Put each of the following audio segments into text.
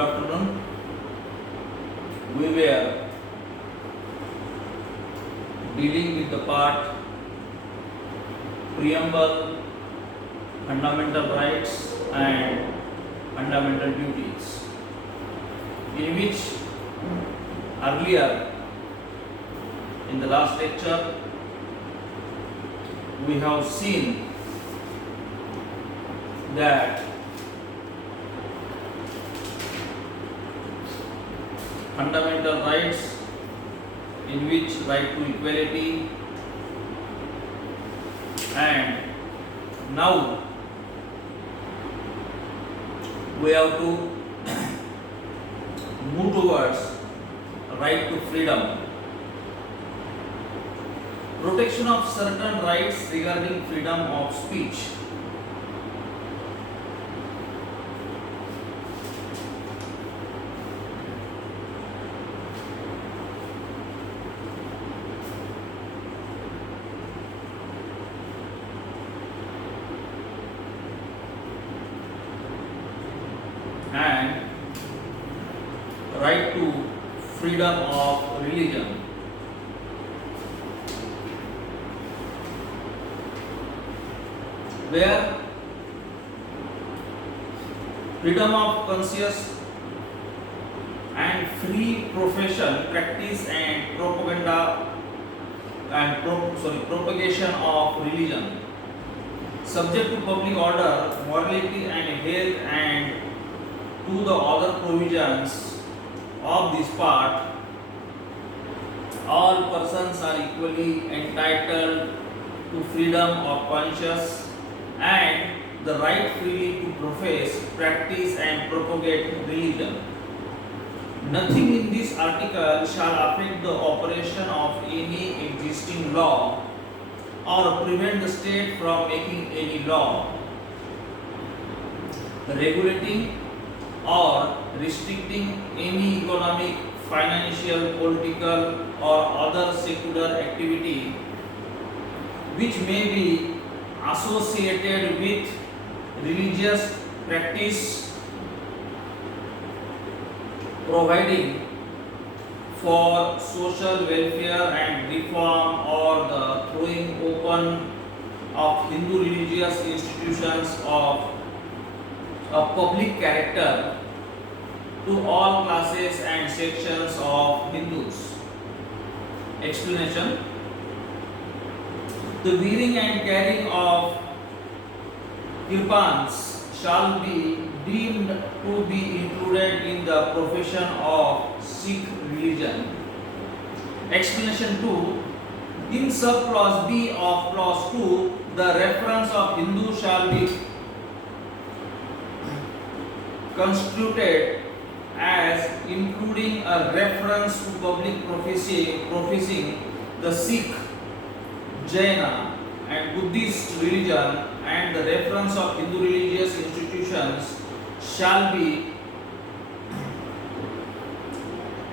Good afternoon. We were dealing with the part Preamble, Fundamental Rights and Fundamental Duties, in which earlier in the last lecture we have seen that fundamental rights, in which right to equality, and now we have to move towards right to freedom. Protection of certain rights regarding freedom of speech. And right to freedom of religion. Where freedom of conscience and free profession, practice and propagation of religion, subject to public order, morality and health, and to the other provisions of this part, all persons are equally entitled to freedom of conscience and the right freely to profess, practice and propagate religion. Nothing in this article shall affect the operation of any existing law or prevent the state from making any law regulating or restricting any economic, financial, political or other secular activity which may be associated with religious practice, providing for social welfare and reform, or the throwing open of Hindu religious institutions of a public character to all classes and sections of Hindus. Explanation: the wearing and carrying of kirpans shall be deemed to be included in the profession of Sikh religion. Explanation 2. In subclause B of clause 2, the reference of Hindu shall be construed as including a reference to public professing the Sikh, Jaina and Buddhist religion, and the reference of Hindu religious institutions shall be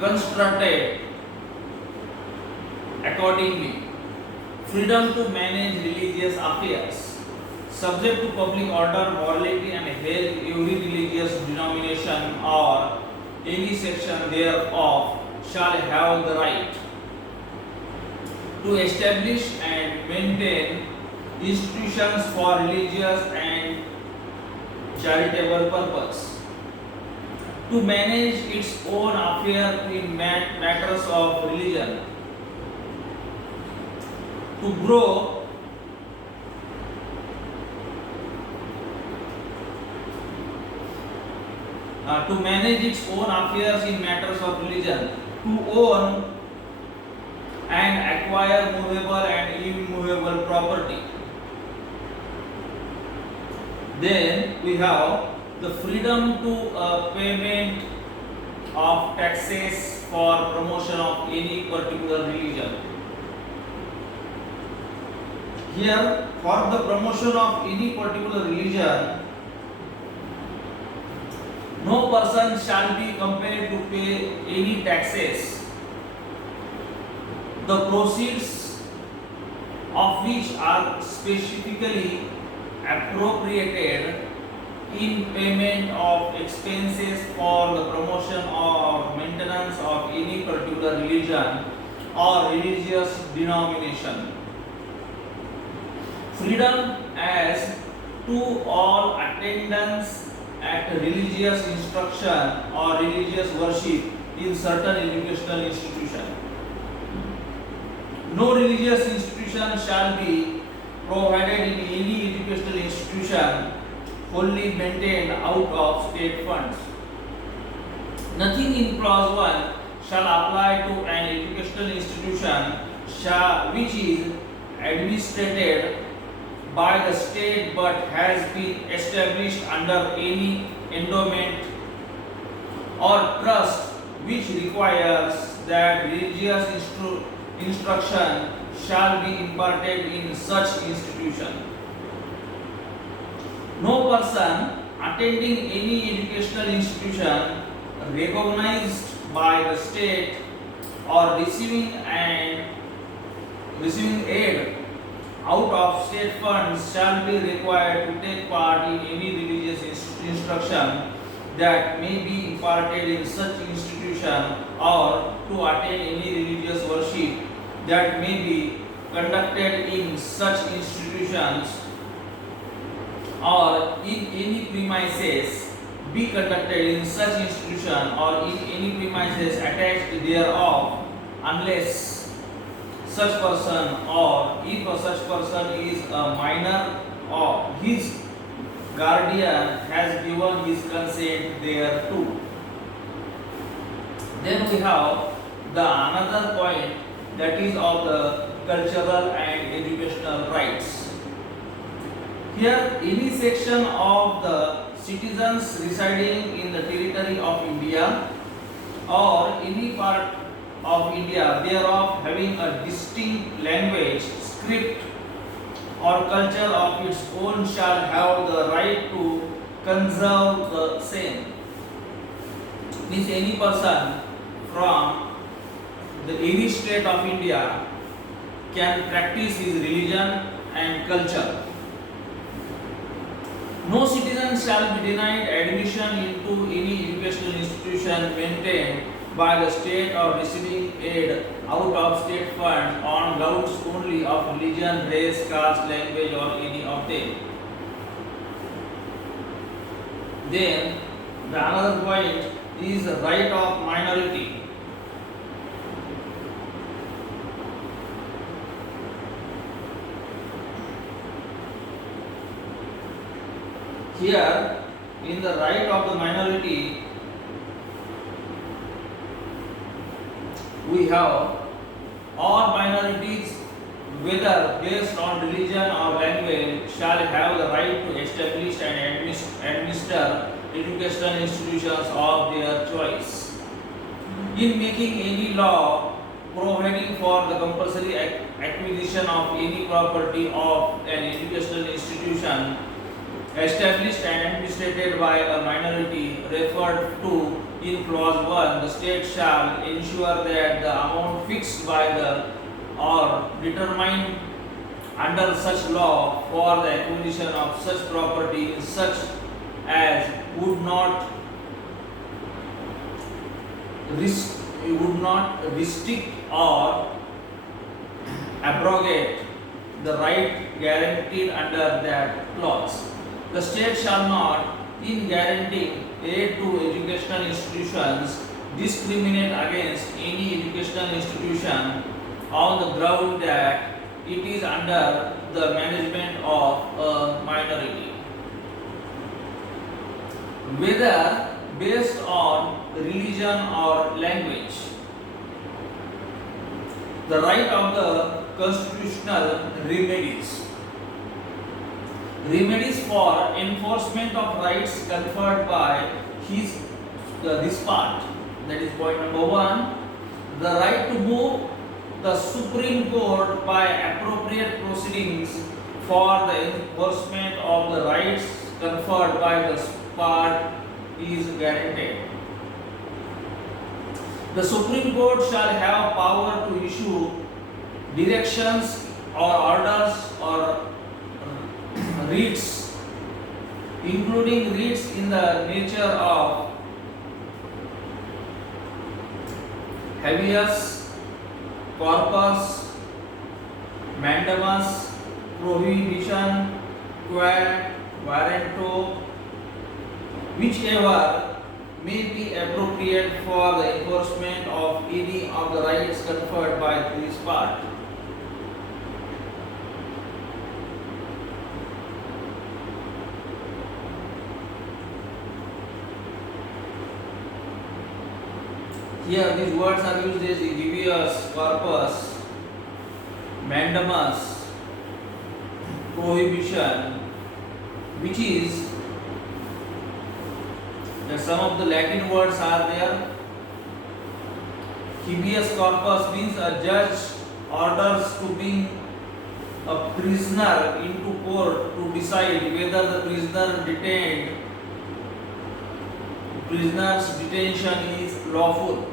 constructed accordingly. Freedom to manage religious affairs, subject to public order, morality and health, every religious denomination or any section thereof shall have the right to establish and maintain institutions for religious and charitable purpose, to manage its own affairs in matters of religion, to grow to manage its own affairs in matters of religion, to own and acquire movable and immovable property. Then we have the freedom to payment of taxes for promotion of any particular religion. Here, for the promotion of any particular religion, no person shall be compelled to pay any taxes, the proceeds of which are specifically appropriated in payment of expenses for the promotion or maintenance of any particular religion or religious denomination. Freedom as to all attendance at religious instruction or religious worship in certain educational institution. No religious institution shall be provided in any educational institution wholly maintained out of state funds. Nothing in clause 1 shall apply to an educational institution which is administered by the state but has been established under any endowment or trust which requires that religious instruction shall be imparted in such institution. No person attending any educational institution recognized by the state or receiving aid out of state funds shall be required to take part in any religious instruction that may be imparted in such institution or to attend any religious worship that may be conducted in such institutions or in any premises be conducted in such institution or in any premises attached thereof unless such person or if such person is a minor or his guardian has given his consent thereto. Then we have the another point, that is of the cultural and educational rights. Here any section of the citizens residing in the territory of India or any part of India thereof having a distinct language, script or culture of its own shall have the right to conserve the same. Means any person from any state of India can practice his religion and culture. No citizen shall be denied admission into any educational institution maintained by the state or receiving aid out of state funds on grounds only of religion, race, caste, language or any of them. Then the another point is the right of minority. Here in the right of the minority we have all minorities whether based on religion or language shall have the right to establish and administer educational institutions of their choice. In making any law providing for the compulsory acquisition of any property of an educational institution established and administered by a minority referred to in clause 1, the state shall ensure that the amount fixed by the or determined under such law for the acquisition of such property is such as would not restrict or abrogate the right guaranteed under that clause. The state shall not, in guaranteeing aid to educational institutions, discriminate against any educational institution on the ground that it is under the management of a minority, whether based on religion or language. The right of the constitutional remedies. Remedies for enforcement of rights conferred by this part. That is point number 1. The right to move the Supreme Court by appropriate proceedings for the enforcement of the rights conferred by this part is guaranteed. The Supreme Court shall have power to issue directions or orders or writs including reads in the nature of habeas corpus, mandamus, prohibition, quae warranto, whichever may be appropriate for the enforcement of any of the rights conferred by this part. Here these words are used as habeas corpus, mandamus, prohibition, which is that some of the Latin words are there. Habeas corpus means a judge orders to bring a prisoner into court to decide whether the prisoner's detention is lawful.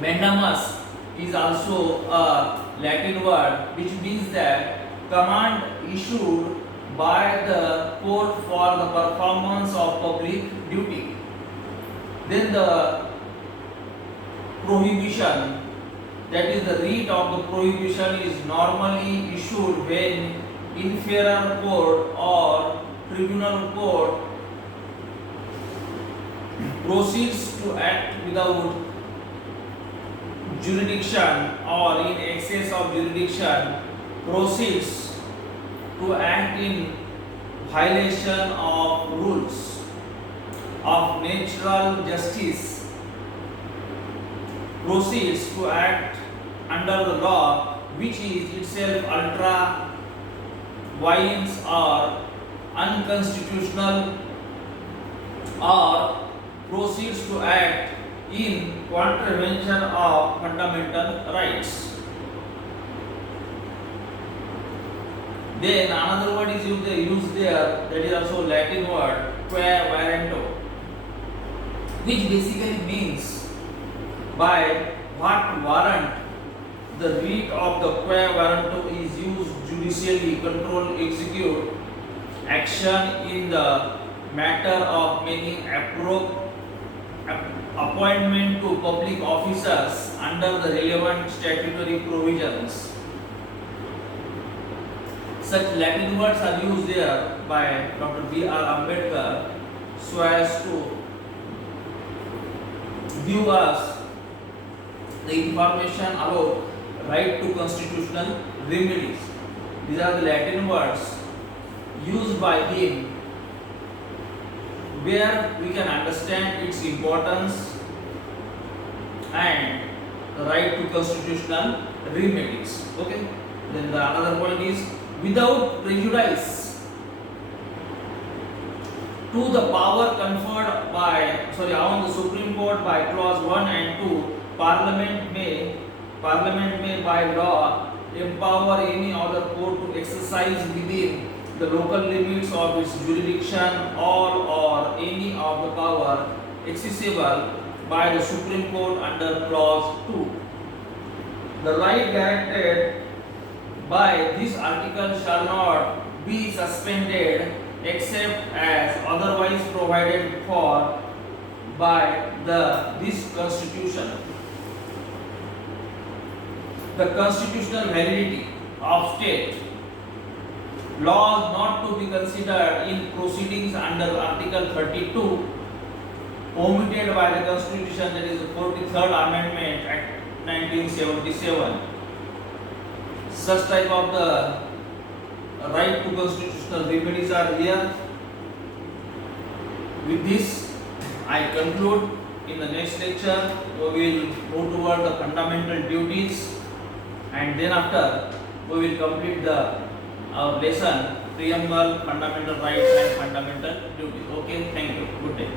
Mandamus is also a Latin word which means that command issued by the court for the performance of public duty. Then the prohibition, that is the writ of the prohibition, is normally issued when inferior court or tribunal court proceeds to act without jurisdiction or in excess of jurisdiction, proceeds to act in violation of rules of natural justice, proceeds to act under the law which is itself ultra vires or unconstitutional, or proceeds to act in contravention of fundamental rights. Then another word is used there, that is also Latin word, quae warranto, which basically means by what warrant the writ of the quae warranto is used judicially control execute action in the matter of making appointment to public officers under the relevant statutory provisions. Such Latin words are used there by Dr. B.R. Ambedkar so as to give us the information about right to constitutional remedies. These are the Latin words used by him where we can understand its importance and the right to constitutional remedies. Okay. Then the another point is without prejudice to the power conferred on the Supreme Court by clause 1 and 2, Parliament may by law empower any other court to exercise within the local limits of its jurisdiction all or any of the power accessible by the Supreme Court under clause 2. The right guaranteed by this article shall not be suspended except as otherwise provided for by this Constitution. The constitutional validity of state laws not to be considered in proceedings under Article 32 omitted by the Constitution, that is the 43rd Amendment Act 1977. Such type of the right to constitutional remedies are here. With this, I conclude. In the next lecture, we will move toward the fundamental duties, and then after we will complete the lesson Preamble, fundamental rights and fundamental duties. Okay, thank you. Good day.